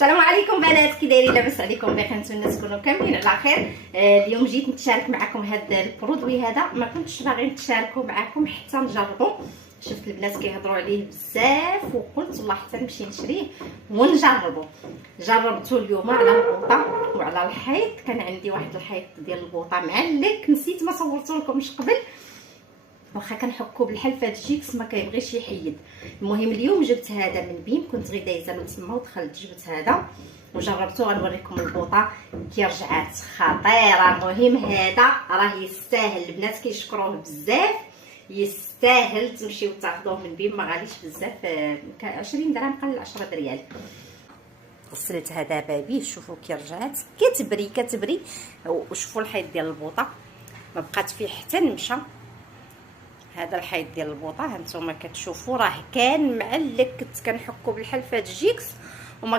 السلام عليكم بنات، كي دايرين؟ لاباس عليكم؟ بخير؟ نتمنى تكونوا كاملين على خير. اليوم جيت نتشارك معكم هذا البرودوي. هذا ما كنتش باغي نتشاركه معكم حتى نجربه. شفت البنات كيهضروا عليه بزاف وقلت والله حتى نمشي نشريه ونجربه. جربته اليوم على البوطه وعلى الحيط. كان عندي واحد الحيط ديال البوطه معلق، نسيت ما صورتولكمش قبل، واخا كنحكو بالحلفه جيكس ما كيبغيش يحيد. المهم اليوم جبت هذا من بيم، كنت غير دايزه من تما ودخلت جبت هذا وجربته. غنوريكم البوطه كي رجعات خطيره. المهم هذا راه يستاهل البنات، كيشكروه بزاف، يستاهل تمشيو تاخذوه من بيم، ما غاليش بزاف، 20 درهم قل 10 ريال. غسلتها دابا بيه، شوفوا كي رجعات كتبري وشوفوا الحيط ديال البوطه ما بقات فيه حتى نمشه. هذا الحيط ديال البوطه هانتوما كتشوفوا راه كان معلق، كنت كنحكو بالحلفه جيكس